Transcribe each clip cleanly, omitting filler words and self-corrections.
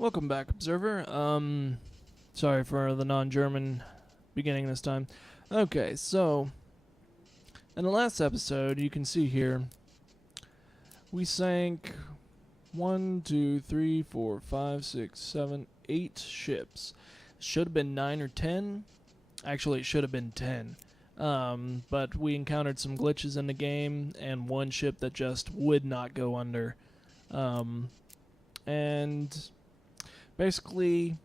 Welcome back, Observer. Sorry for the non-German beginning this time. Okay, so in the last episode, you can see here, we sank 1, 2, 3, 4, 5, 6, 7, 8 ships. Should have been 9 or 10. Actually, it should have been 10. But we encountered some glitches in the game, and one ship that just would not go under. And basically,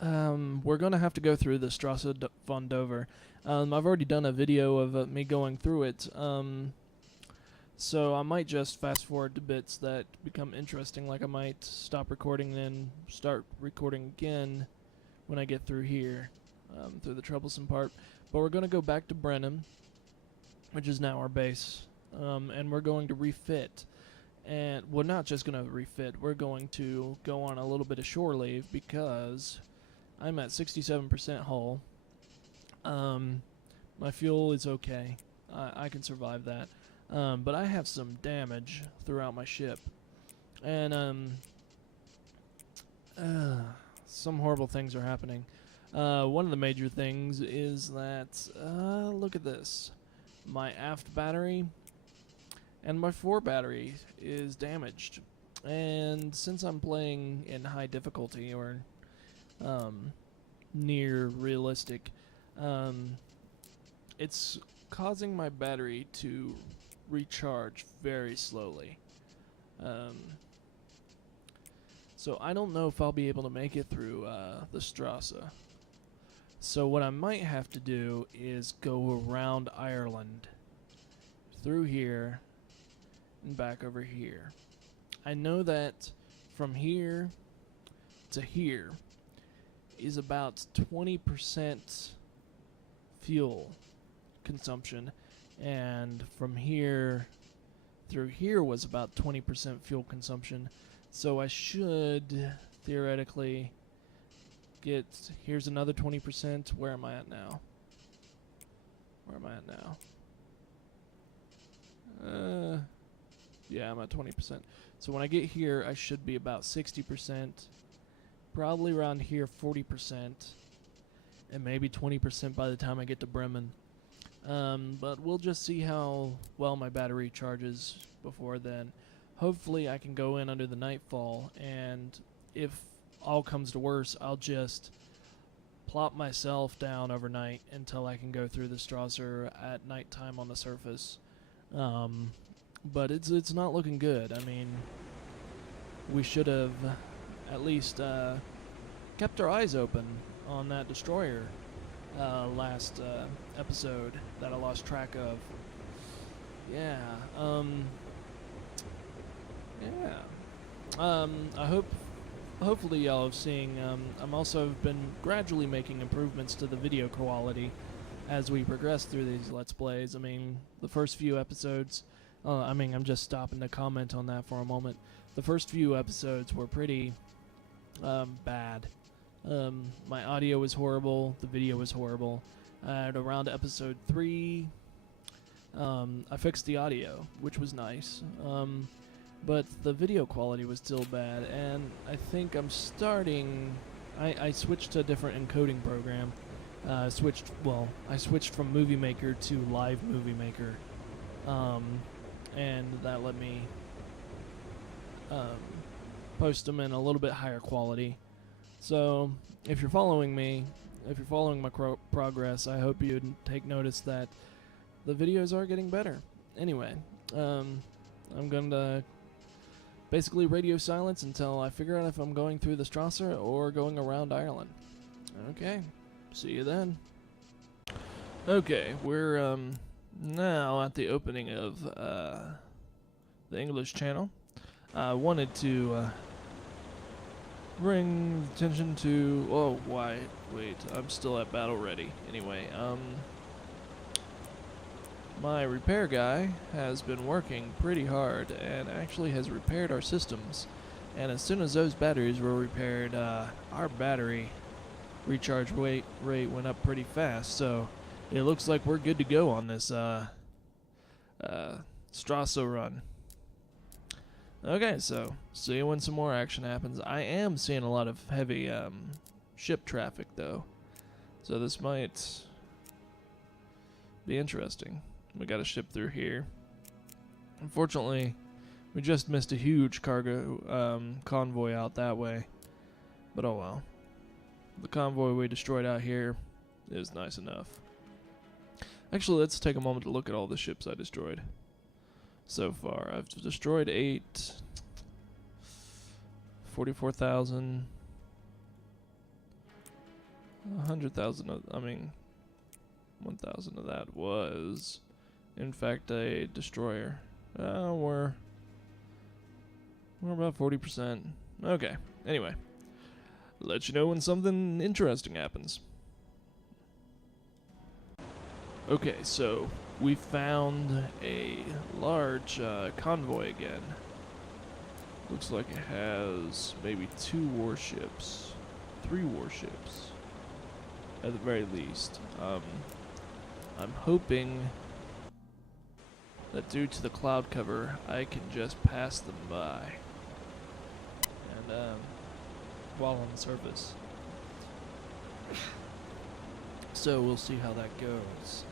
we're going to have to go through the Strasse von Dover. I've already done a video of me going through it, so I might just fast forward to bits that become interesting, like I might stop recording and then start recording again when I get through here, through the troublesome part. But we're going to go back to Brenham, which is now our base, and we're going to refit. And we're not just going to refit, we're going to go on a little bit of shore leave because I'm at 67% hull. My fuel is okay. I can survive that. But I have some damage throughout my ship. And some horrible things are happening. One of the major things is that, look at this. My aft battery and my fore battery is damaged. And since I'm playing in high difficulty or near realistic, it's causing my battery to recharge very slowly. So I don't know if I'll be able to make it through the Strasse. So what I might have to do is go around Ireland, through here, and back over here. I know that from here to here is about 20% fuel consumption, and from here through here was about 20% fuel consumption. So I should theoretically get, here's another 20%. Where am I at now? Where am I at now? Yeah, I'm at 20%. So when I get here, I should be about 60%. Probably around here, 40%. And maybe 20% by the time I get to Bremen. But we'll just see how well my battery charges before then. Hopefully I can go in under the nightfall, and if all comes to worse, I'll just plop myself down overnight until I can go through the Strasse at nighttime on the surface. But it's not looking good. I mean, we should have at least kept our eyes open on that destroyer last episode that I lost track of. Yeah. Hopefully y'all have seen. I'm also been gradually making improvements to the video quality as we progress through these Let's Plays. I mean, the first few episodes. I'm just stopping to comment on that for a moment. The first few episodes were pretty bad. My audio was horrible. The video was horrible. At around episode 3, I fixed the audio, which was nice. But the video quality was still bad, and I think I'm starting. I switched to a different encoding program. I switched from Movie Maker to Live Movie Maker. And that let me post them in a little bit higher quality. So if you're following me, if you're following my progress, I hope you'd take notice that the videos are getting better. Anyway, I'm going to basically radio silence until I figure out if I'm going through the Strasse or going around Ireland. Okay, see you then. Okay, we're now at the opening of the English Channel. I wanted to bring attention to... Oh, wait, I'm still at battle ready. Anyway, my repair guy has been working pretty hard and actually has repaired our systems. And as soon as those batteries were repaired, our battery recharge rate went up pretty fast. So it looks like we're good to go on this Strasse run. Okay, so see you when some more action happens. I am seeing a lot of heavy ship traffic, though. So this might be interesting. We got a ship through here. Unfortunately, we just missed a huge cargo convoy out that way. But oh well. The convoy we destroyed out here is nice enough. Actually, let's take a moment to look at all the ships I destroyed so far. I've destroyed 8, 44,000, 100,000. I mean, 1,000 of that was, in fact, a destroyer. We're about 40%. Okay. Anyway, let you know when something interesting happens. Okay, so we found a large convoy again. Looks like it has maybe 2 warships, 3 warships, at the very least. I'm hoping that due to the cloud cover, I can just pass them by. And while on the surface. So we'll see how that goes.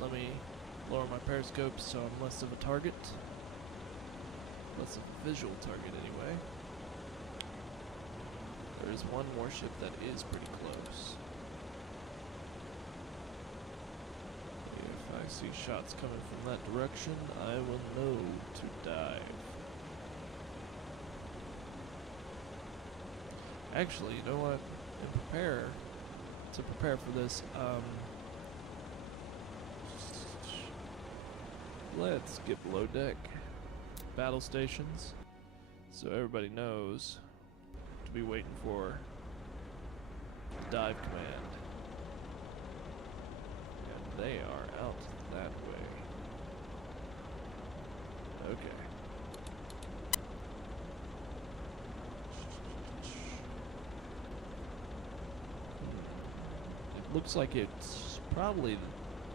Let me lower my periscope so I'm less of a target. Less of a visual target anyway. There is one warship that is pretty close. If I see shots coming from that direction, I will know to dive. Actually, you know what? To prepare for this, let's get below deck battle stations so everybody knows to be waiting for dive command. And they are out that way. Okay. It looks like it's probably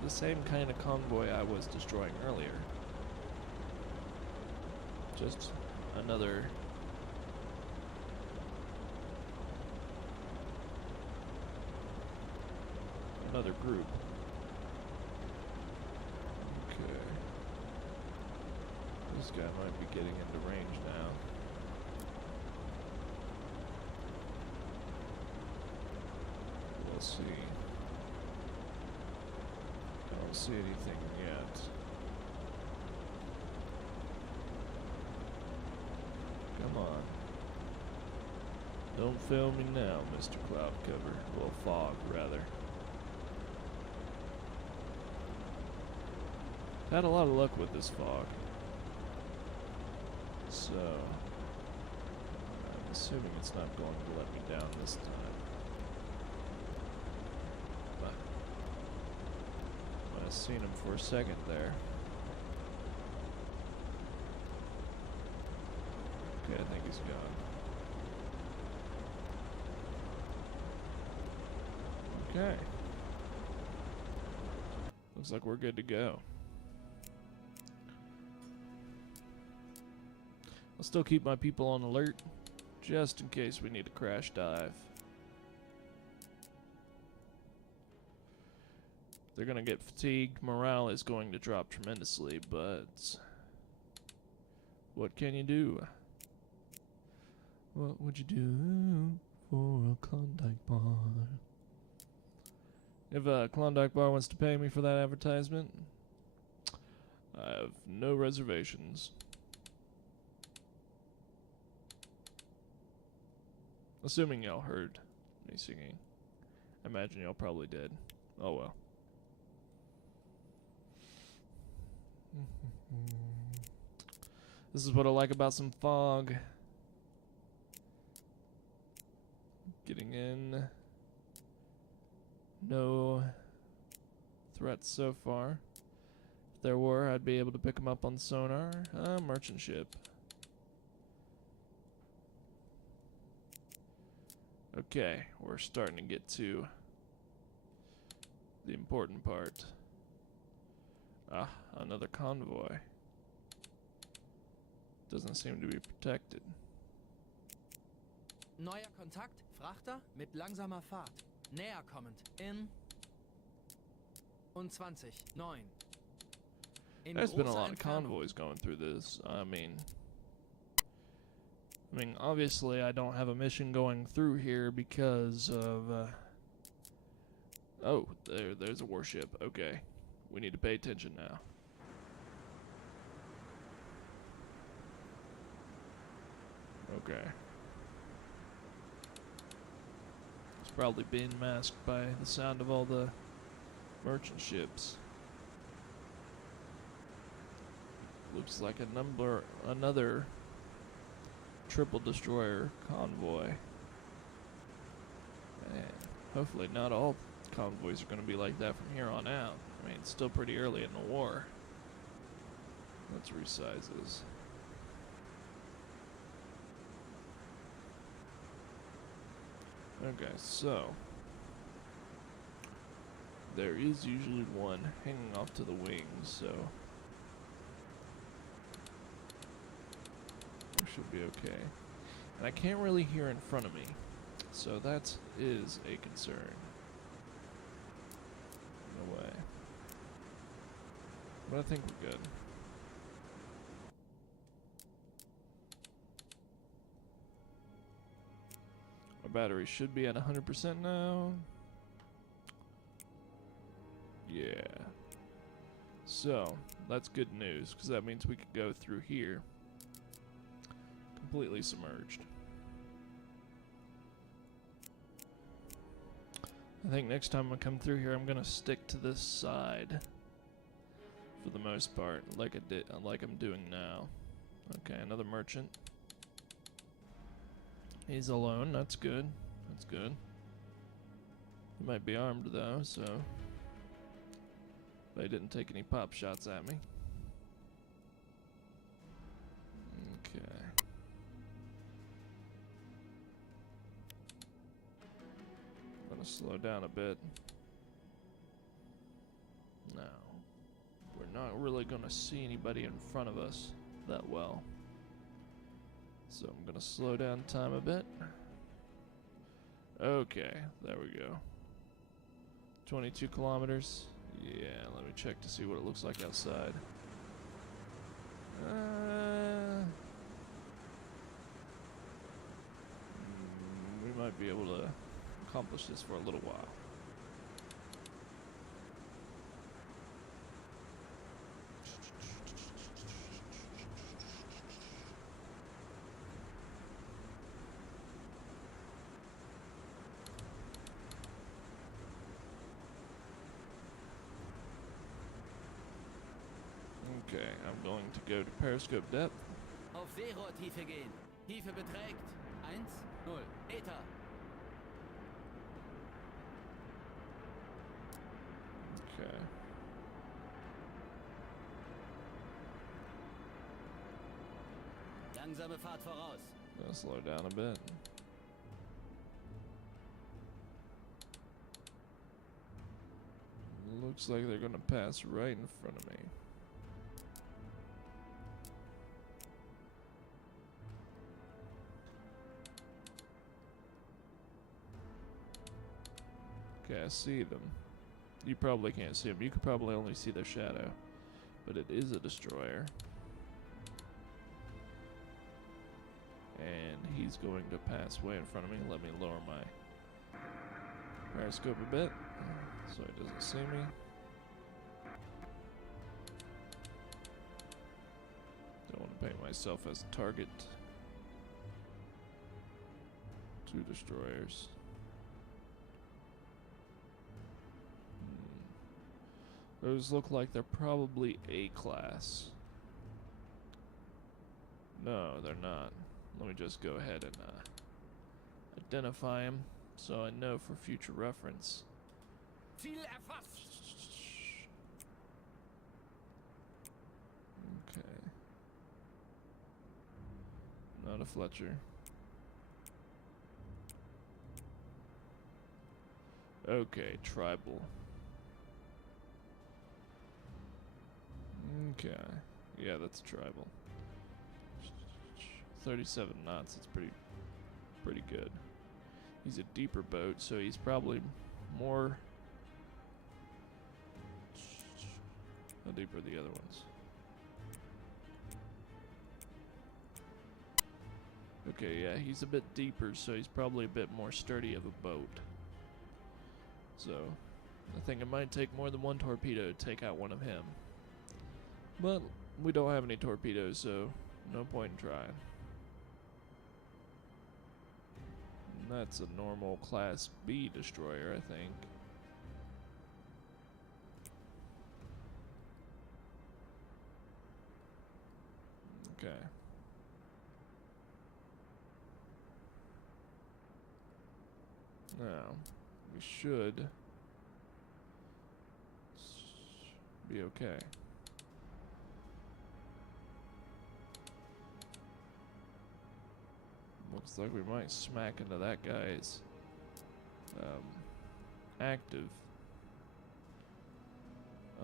the same kind of convoy I was destroying earlier. Just another group. Okay. This guy might be getting into range now. We'll see. I don't see anything yet. Come on. Don't fail me now, Mr. Cloud Cover. Well, fog, rather. Had a lot of luck with this fog. So, I'm assuming it's not going to let me down this time. But I seen him for a second there. Okay, I think he's gone. Okay. Looks like we're good to go. I'll still keep my people on alert, just in case we need a crash dive. They're gonna get fatigued, morale is going to drop tremendously, but what can you do? What would you do for a Klondike bar? If a Klondike bar wants to pay me for that advertisement, I have no reservations. Assuming y'all heard me singing. I imagine y'all probably did. Oh well. This is what I like about some fog. Getting in. No threats so far. If there were, I'd be able to pick them up on sonar. Merchant ship. Okay, we're starting to get to the important part. Ah, another convoy. Doesn't seem to be protected. Neuer Kontakt, Frachter mit langsamer Fahrt. Näher kommend. In und 20, 9. There's been a lot of convoys going through this. I mean, obviously I don't have a mission going through here because of, oh, there's a warship. Okay. We need to pay attention now. Okay. It's probably being masked by the sound of all the merchant ships. Looks like another triple destroyer convoy. Man, hopefully not all convoys are going to be like that from here on out. I mean, it's still pretty early in the war. Let's resize this. Okay, so there is usually one hanging off to the wings, so we should be okay. And I can't really hear in front of me, so that is a concern. No way. But I think we're good. Our battery should be at 100% now. Yeah. So, that's good news, because that means we could go through here completely submerged. I think next time I come through here, I'm gonna stick to this side for the most part, like I'm doing now. Okay, another merchant. He's alone. That's good. That's good. He might be armed though, so they didn't take any pop shots at me. Okay. I'm gonna slow down a bit. Now, we're not really gonna see anybody in front of us that well. So I'm gonna slow down time a bit. Okay, there we go. 22 kilometers. Yeah, let me check to see what it looks like outside. We might be able to accomplish this for a little while. Okay, I'm going to go to periscope depth. Auf Seerohrtiefe gehen. Tiefe beträgt 1,0 Meter. Okay. Langsame Fahrt voraus. Gonna slow down a bit. Looks like they're gonna pass right in front of me. Okay, I see them. You probably can't see them. You could probably only see their shadow. But it is a destroyer. And he's going to pass way in front of me. Let me lower my periscope a bit so he doesn't see me. Don't want to paint myself as a target. 2 destroyers. Those look like they're probably A-class. No, they're not. Let me just go ahead and identify them so I know for future reference. Ziel erfasst. Okay. Not a Fletcher. Okay, tribal. Okay. Yeah, that's tribal. 37 knots. It's pretty good. He's a deeper boat, so he's probably more. How deep are the other ones? Okay, yeah, he's a bit deeper, so he's probably a bit more sturdy of a boat. So, I think it might take more than one torpedo to take out one of him. But we don't have any torpedoes, so no point in trying. And that's a normal Class B destroyer, I think. Okay. Now, we should be okay. Looks like we might smack into that guy's active.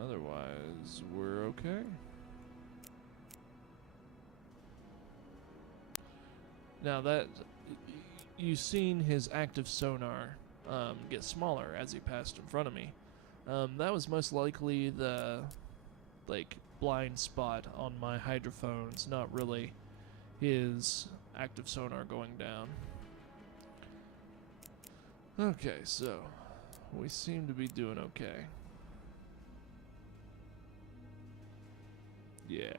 Otherwise, we're okay. Now that you've seen his active sonar get smaller as he passed in front of me. That was most likely the blind spot on my hydrophones, not really his active sonar going down. Okay, so we seem to be doing okay. Yeah.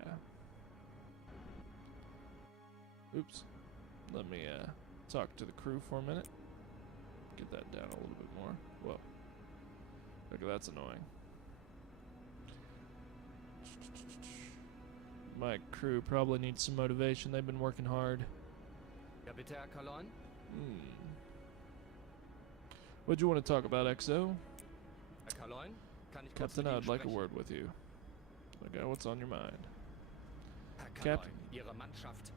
Oops. Let me talk to the crew for a minute. Get that down a little bit more. Whoa. Okay, that's annoying. My crew probably needs some motivation. They've been working hard. Ja, bitte, Herr Kalon. What do you want to talk about, XO? Herr Kalon, kann ich kurz Captain, mit Ihnen I'd like a sprechen? word with you. Okay, what's on your mind? Herr Kalon, Captain. Ihre Mannschaft.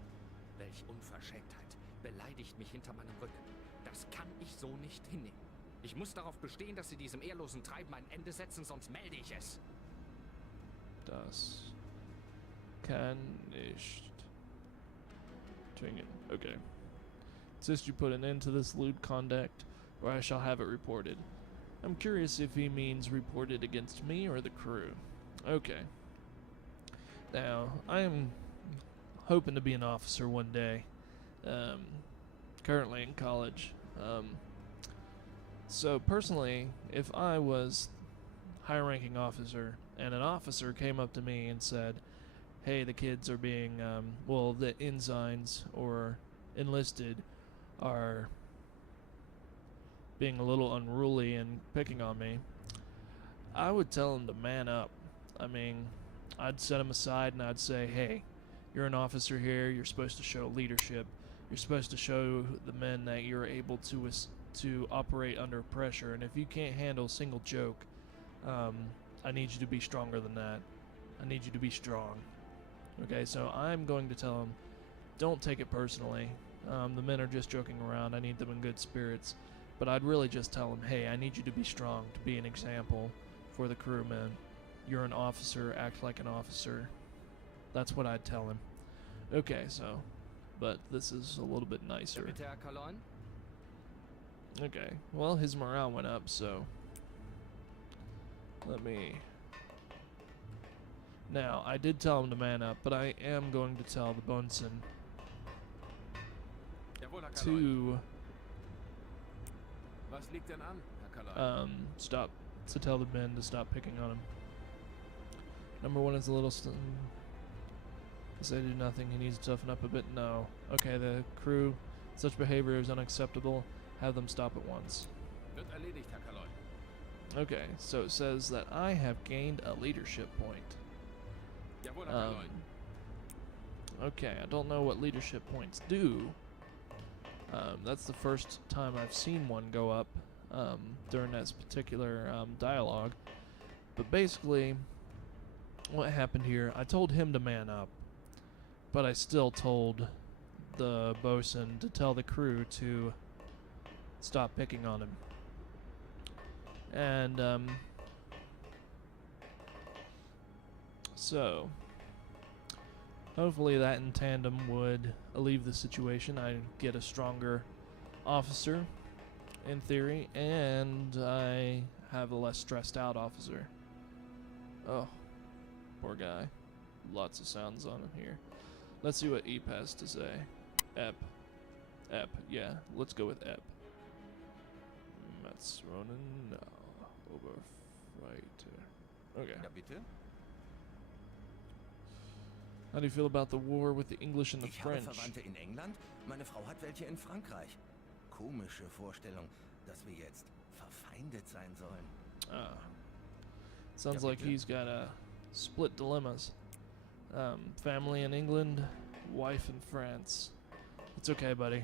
Welch Unverschämtheit. Beleidigt mich hinter meinem Rücken. Das kann ich so nicht hinnehmen. Ich muss darauf bestehen, dass Sie diesem ehrlosen Treiben ein Ende setzen, sonst melde ich es. Das kann nicht twingen. Okay. Insist you put an end to this lewd conduct, or I shall have it reported. I'm curious if he means reported against me or the crew. Okay. Now, I am hoping to be an officer one day. Currently in college. So personally, if I was high-ranking officer and an officer came up to me and said, hey, the kids are being, the ensigns or enlisted are being a little unruly and picking on me, I would tell them to man up. I mean, I'd set them aside and I'd say, hey, you're an officer here, you're supposed to show leadership, you're supposed to show the men that you're able to operate under pressure, and if you can't handle a single joke, I need you to be stronger than that. I need you to be strong. Okay, so I'm going to tell them, don't take it personally. The men are just joking around. I need them in good spirits. But I'd really just tell them, hey, I need you to be strong, to be an example for the crewmen. You're an officer, act like an officer. That's what I'd tell him. Okay, so, but this is a little bit Ja, nicer. bitte, Herr Kalon. Okay, well, his morale went up, so let me... Now, I did tell him to man up, but I am going to tell the boatswain Jawohl, Herr Kalon. to Was liegt denn an, Herr Kalon? to tell the men to stop picking on him. Number one is a little say do nothing, he needs to toughen up a bit. No. Okay, the crew, such behavior is unacceptable. Have them stop at once. Wird erledigt, Herr Kalon. Okay, so it says that I have gained a leadership point. Jawohl, Herr Kalon. Okay, I don't know what leadership points do. That's the first time I've seen one go up during this particular dialogue. But basically, what happened here, I told him to man up, but I still told the bosun to tell the crew to stop picking on him. And so Hopefully that in tandem would alleviate the situation. I get a stronger officer, in theory, and I have a less stressed out officer. Oh, poor guy. Lots of sounds on him here. Let's see what Eep has to say. Ep. Ep, yeah, let's go with Ep. Matzronen, no. Oberfreiter. Okay. Ja, bitte? How do you feel about the war with the English and the Ich habe French? Verwandte in England, meine Frau hat welche in Frankreich. Komische Vorstellung, dass wir jetzt verfeindet sein sollen. Ah. Sounds Ja, like bitte? he's got split dilemmas. Family in England, wife in France. It's okay, buddy.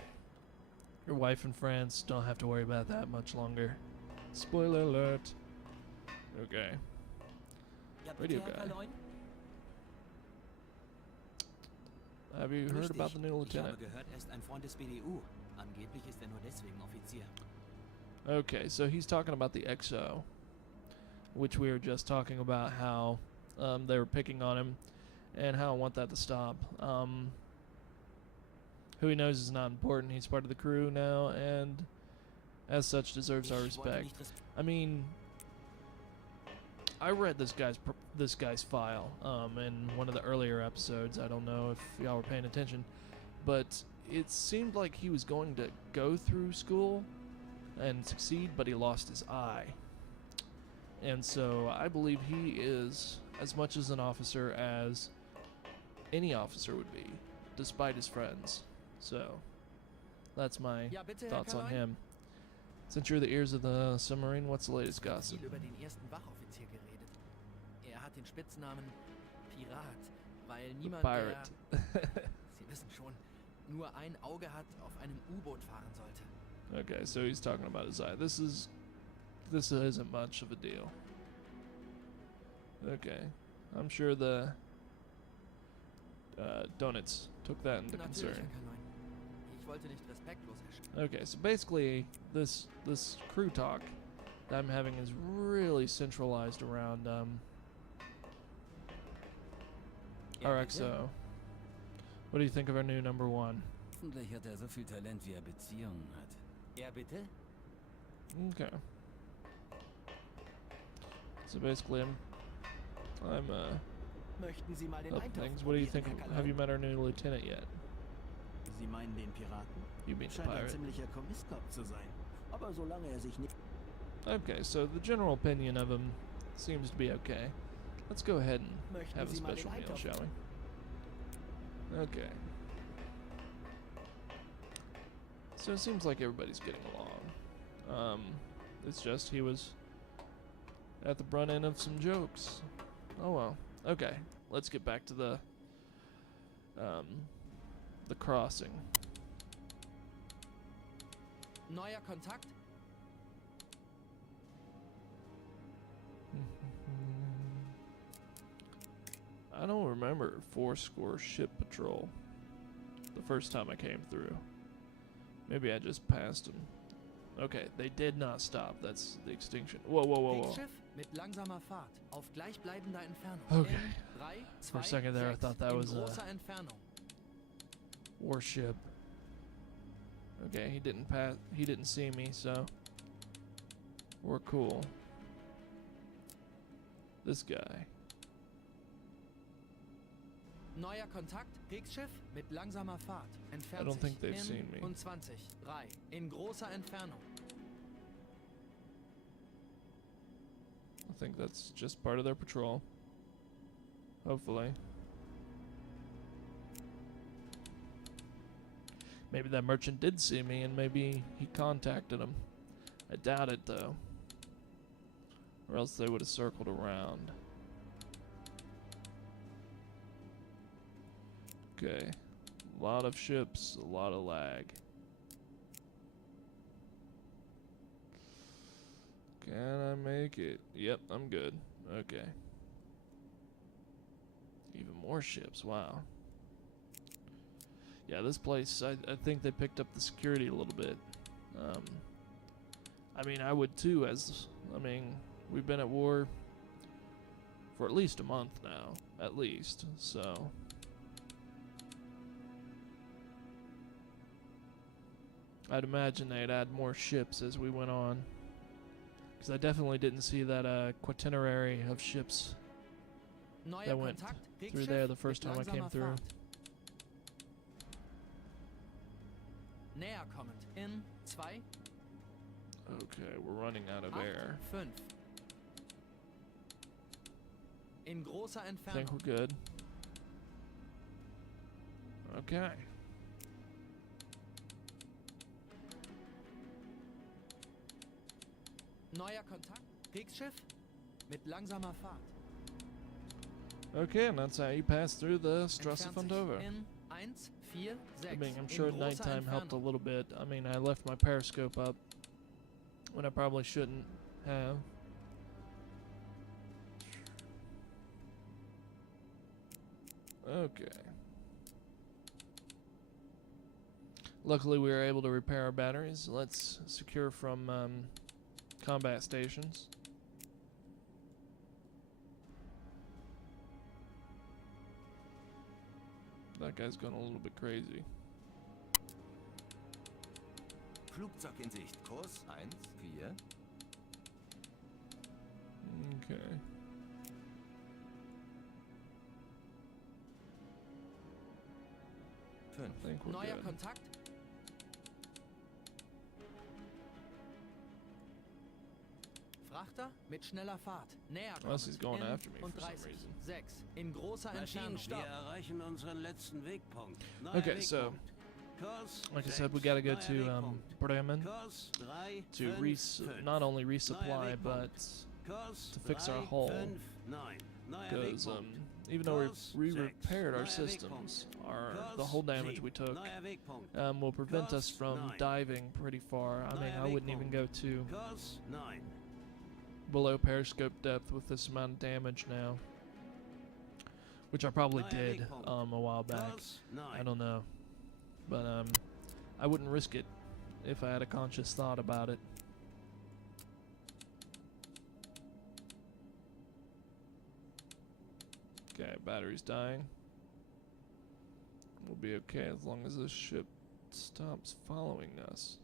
Your wife in France, don't have to worry about that much longer. Spoiler alert. Okay. Ja, Radio bitte, Herr guy. Kaloin? Have you heard Richtig. about the new Ich habe lieutenant? gehört, er ist ein Freund des BDU. Angeblich ist er nur deswegen Offizier. Okay, so he's talking about the XO, which we were just talking about how they were picking on him and how I want that to stop. Who he knows is not important. He's part of the crew now, and as such deserves our Ich wollte respect. nicht I mean, I read this guy's file in one of the earlier episodes. I don't know if y'all were paying attention, but it seemed like he was going to go through school and succeed, but he lost his eye. And so I believe he is as much as an officer as any officer would be, despite his friends. So that's my Ja, bitte, Herr thoughts on Kaloin? him. Since you're the ears of the submarine, what's the latest Es wird gossip? viel über den ersten Wachoffizier geredet. Er hat den Spitznamen Pirat, weil niemand, Pirate. der, Sie wissen schon, nur ein Auge hat, auf einem U-Boot fahren sollte. Okay, so he's talking about his eye. This isn't much of a deal. Okay, I'm sure the donuts took that into Natürlich, concern. Herr Kaloin. Ich wollte nicht respektlos erscheinen. Okay, so basically this crew talk that I'm having is really centralized around Ja, bitte? RXO. What do you think of our new number one? Hoffentlich hat er so viel Talent, wie er Beziehungen hat. Ja, bitte? Okay. So basically, I'm Möchten Sie mal den up Eintopf things. What do you probieren, think? Herr Have you Kaloin? met our new lieutenant yet? Sie meinen den Piraten? You mean the Scheint ein pirate? ziemlicher Kommisskopf zu sein. Aber solange er sich nicht... Okay, so the general opinion of him seems to be okay. Let's go ahead and Möchten have a Sie mal den special meal, Eintopf? shall we? Okay. So it seems like everybody's getting along. It's just he was at the brunt end of some jokes. Oh well. Okay, let's get back to the crossing. Neuer Kontakt? I don't remember Fourscore ship patrol the first time I came through. Maybe I just passed them. Okay, they did not stop. That's the extinction. Whoa, whoa, whoa, whoa. Kriegsschiff mit langsamer Fahrt, auf gleichbleibender Entfernung. Okay. In 3, 2, For a second there, I 6, thought that in was a großer Entfernung. warship. Okay, he didn't pass. He didn't see me, so we're cool. This guy. Neuer Kontakt, Kriegsschiff mit langsamer Fahrt. Entfernt I don't think sich they've in seen me. und 20, 3, in großer Entfernung. I think that's just part of their patrol. Hopefully. Maybe that merchant did see me and maybe he contacted him. I doubt it though. Or else they would have circled around. Okay. A lot of ships, a lot of lag. Can I make it? Yep, I'm good. Okay. Even more ships, wow. Yeah, this place, I think they picked up the security a little bit. I mean, I would too, we've been at war for at least a month now, at least, so I'd imagine they'd add more ships as we went on. Because I definitely didn't see that quaternary of ships Neuer that went Kontakt, through Kriegsschiff there the mit first time I came langsamer through. Fahrt. Näher kommend in 2, Okay, we're running out of 8, air. 5. In großer I think Entfernung. we're good. Okay. Neuer Kontakt, Kriegsschiff mit langsamer Fahrt. Okay, and that's how you pass through the Strasse Entfernt von sich Dover. in 1, 4, 6. I mean, I'm In sure großer nighttime helped a Entfernung. little bit. I mean, I left my periscope up when I probably shouldn't have. Okay. Luckily, we were able to repair our batteries. Let's secure from combat stations. That guy's going a little bit crazy. Flugzeug in Sicht. Kurs 1, 4. Okay. I think we're Neuer good. Kontakt. Frachter mit schneller Fahrt. Näher Unless he's going kommend in after me for some 30, reason. 6. In großer Entfernung. Wir erreichen unseren letzten Wegpunkt. Neuer Okay, so Wegpunkt. Kurs like I 6. said, we gotta go Neuer to Wegpunkt. Bremen Kurs 3, to 5. not only resupply Neuer but Kurs to fix our 3, hull. 5, 9. Neuer because Wegpunkt. even though Kurs we 6. repaired our Neuer systems, the Kurs hull damage 7. we took Neuer Wegpunkt. will prevent us Kurs from 9. diving pretty far. I mean, Neuer I wouldn't even go to Kurs 9. below periscope depth with this amount of damage now, which I probably Neuer did Wegpunkt. a while back. Kurs 9. I don't know, but I wouldn't risk it if I had a conscious thought about it. Okay, battery's dying. We'll be okay as long as this ship stops following us.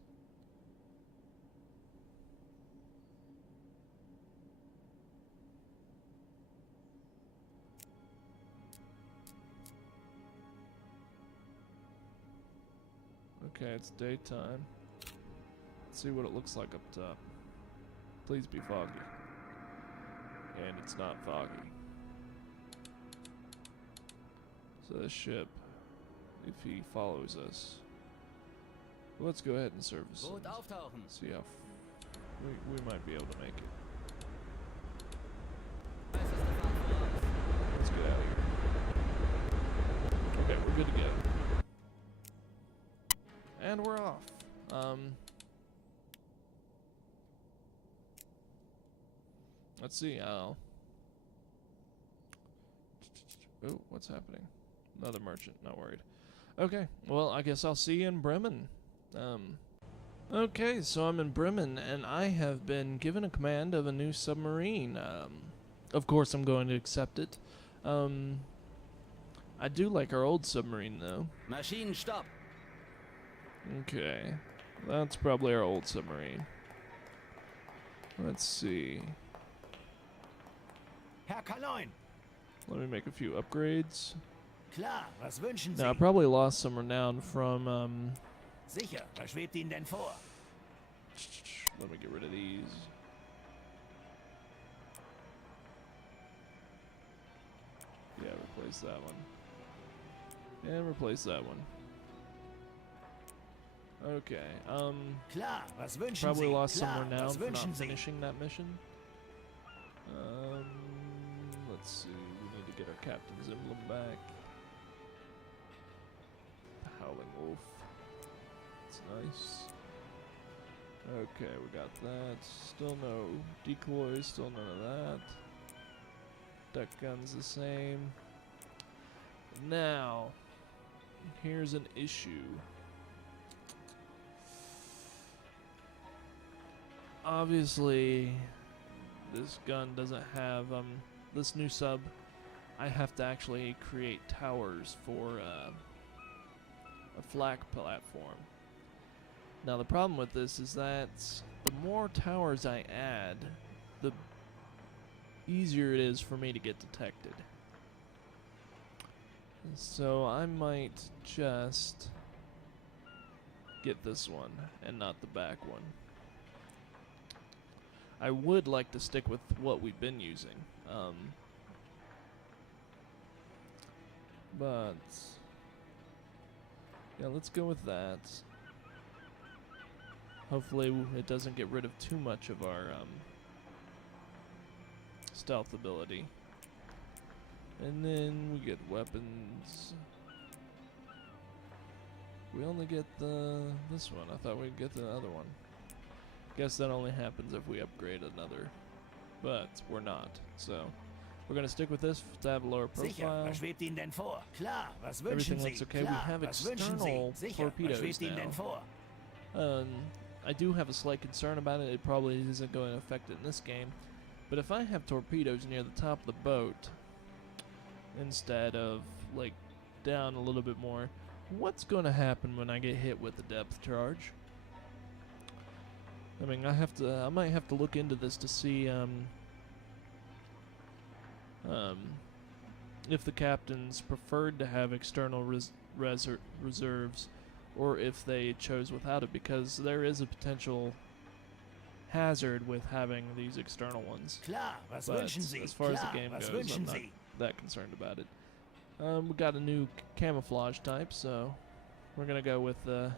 Okay, it's daytime. Let's see what it looks like up top. Please be foggy. And it's not foggy. So this ship, if he follows us, let's go ahead and service Boot it. auftauchen. See how we might be able to make it. Äußerste Fahrt voraus. Let's get out of here. Okay, we're good to go. And we're off. Let's see. Oh, what's happening? Another merchant. Not worried. Okay. Well, I guess I'll see you in Bremen. Okay, so I'm in Bremen, and I have been given a command of a new submarine. Of course, I'm going to accept it. I do like our old submarine, though. Maschinenstopp. Okay, that's probably our old submarine. Let's see. Herr Kaloin. Let me make a few upgrades. Klar, was wünschen Sie? Now, I probably lost some renown from, Sicher, was schwebt Ihnen denn vor? let me get rid of these. Yeah, replace that one. And replace that one. Okay, Klar, was wünschen probably Sie? lost some Klar, renown was for wünschen not Sie? finishing that mission. Let's see, we need to get our captain's emblem back. The Howling Wolf. It's nice. Okay, we got that. Still no decoys, still none of that. Duck gun's the same. Now, here's an issue. Obviously, this gun doesn't have, this new sub, I have to actually create towers for, a flak platform. Now the problem with this is that the more towers I add, the easier it is for me to get detected. So I might just get this one and not the back one. I would like to stick with what we've been using. But yeah, let's go with that. Hopefully it doesn't get rid of too much of our stealth ability. And then we get weapons. We only get this one. I thought we'd get the other one. Guess that only happens if we upgrade another. But we're not. So we're gonna stick with this to have a lower Sicher, profile. was schwebt Ihnen denn vor? Klar, was wünschen Everything Sie? looks okay. Klar, We have was wünschen external Sie? Sicher, was torpedoes schwebt Ihnen denn now. vor? I do have a slight concern about it. It probably isn't going to affect it in this game. But if I have torpedoes near the top of the boat instead of like down a little bit more, what's going to happen when I get hit with a depth charge? I mean, I might have to look into this to see if the captains preferred to have external reserves, or if they chose without it, because there is a potential hazard with having these external ones. Klar, was But wünschen Sie? as far as the Klar, game was goes, I'm wünschen not Sie? that concerned about it. We got a new camouflage type, so we're gonna go with the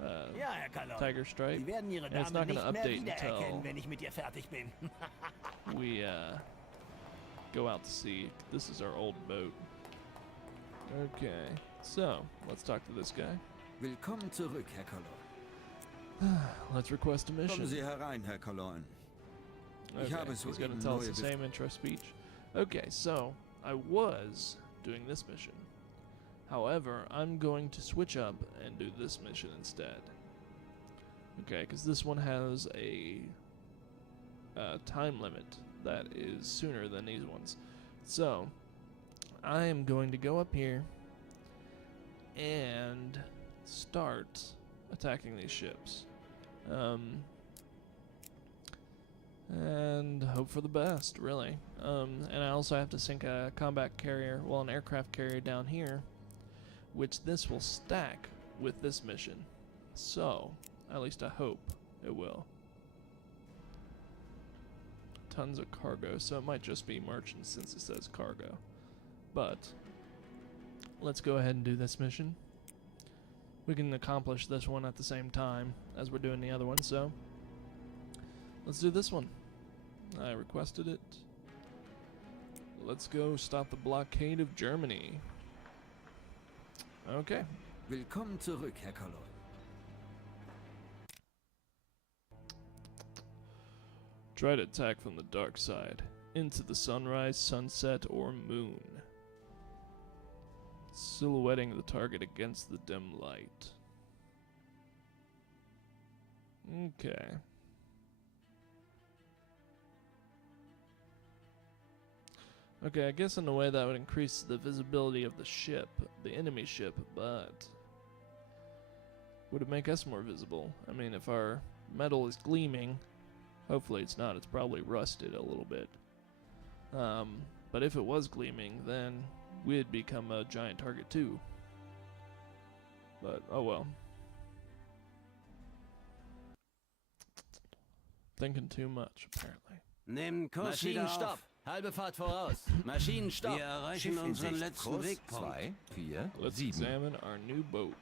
Ja, Herr Kalon. Tiger Stripe. Sie werden Ihre And it's Dame not gonna nicht mehr update wiedererkennen, until wenn ich mit ihr fertig bin. we go out to sea. This is our old boat. Okay, so let's talk to this guy. Willkommen zurück, Herr Colon. Let's request a mission. Kommen Sie herein, Herr Colon. Ich Okay, habe he's going soeben to tell us neue the same intro speech. Okay, so I was doing this mission. However, I'm going to switch up and do this mission instead. Okay, because this one has a time limit that is sooner than these ones. So I am going to go up here and start attacking these ships. And hope for the best, really. And I also have to sink a combat carrier, well, an aircraft carrier down here, which this will stack with this mission. So, at least I hope it will. Tons of cargo, so it might just be merchants since it says cargo. But let's go ahead and do this mission. We can accomplish this one at the same time as we're doing the other one, so let's do this one. I requested it. Let's go stop the blockade of Germany. Okay. Willkommen zurück, Herr Colon. Try to attack from the dark side, into the sunrise, sunset, or moon. Silhouetting the target against the dim light. Okay. Okay, I guess in a way that would increase the visibility of the ship, the enemy ship, but would it make us more visible? I mean, if our metal is gleaming, hopefully it's not, it's probably rusted a little bit. But if it was gleaming, then we'd become a giant target too. But, oh well. Thinking too much, apparently. Nimm Kurs wieder Maschinenstopp! auf. Halbe Fahrt voraus. Maschinenstopp! Wir erreichen Schiff in unseren Sicht. letzten Kurs Wegpunkt. 2, 4, Let's 7. examine our new boat.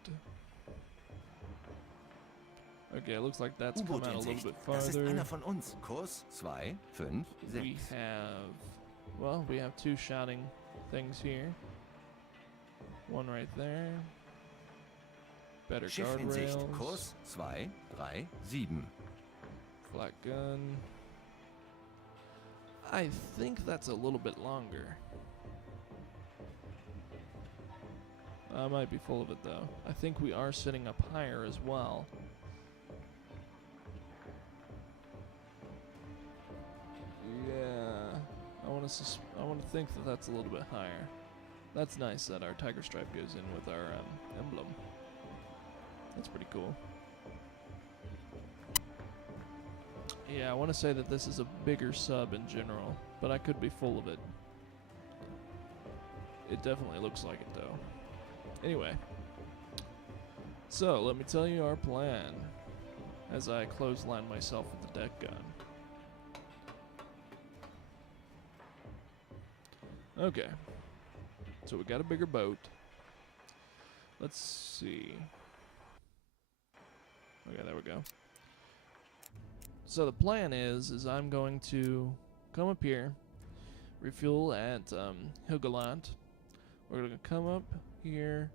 Okay, it looks like that's come U-Boot out a in little Sicht. bit Das ist farther. einer von uns. Kurs 2, 5, We 6. have, well, we have two shouting things here. One right there. Better Schiff in Sicht. guardrails. Kurs 2, 3, 7. Flat gun. I think that's a little bit longer. I might be full of it though. I think we are sitting up higher as well. Yeah, I want to think that that's a little bit higher. That's nice that our tiger stripe goes in with our emblem. That's pretty cool. Yeah, I want to say that this is a bigger sub in general, but I could be full of it. It definitely looks like it, though. Anyway. So, let me tell you our plan as I clothesline myself with the deck gun. Okay. So we got a bigger boat. Let's see. Okay, there we go. So the plan is I'm going to come up here, refuel at Helgoland. We're going to come up here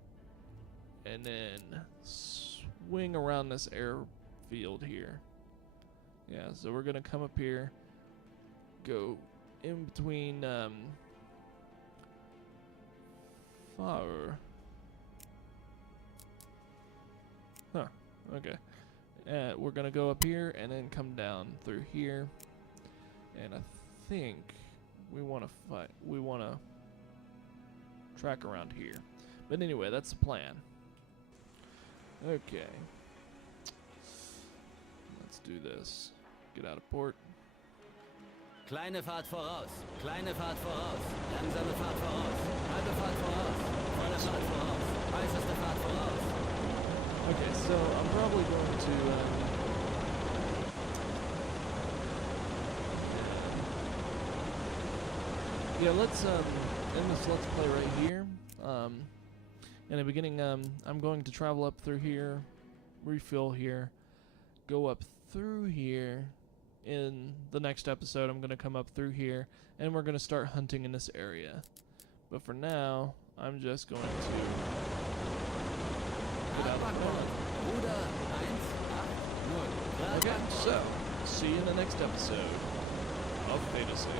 and then swing around this airfield here. Yeah, so we're going to come up here, go in between Far. Huh, okay. We're gonna go up here and then come down through here, and I think we want to track around here. But anyway, that's the plan. Okay, let's do this. Get out of port. Kleine Fahrt voraus, kleine Fahrt voraus, langsame Fahrt voraus, halbe Fahrt voraus, volle Fahrt voraus, heißeste Fahrt voraus. Okay, so I'm probably going to yeah, let's end this Let's Play right here. In the beginning, I'm going to travel up through here, refill here, go up through here. In the next episode, I'm going to come up through here, and we're going to start hunting in this area. But for now, I'm just going to get out of the way. Okay, so, see you in the next episode of Fantasy.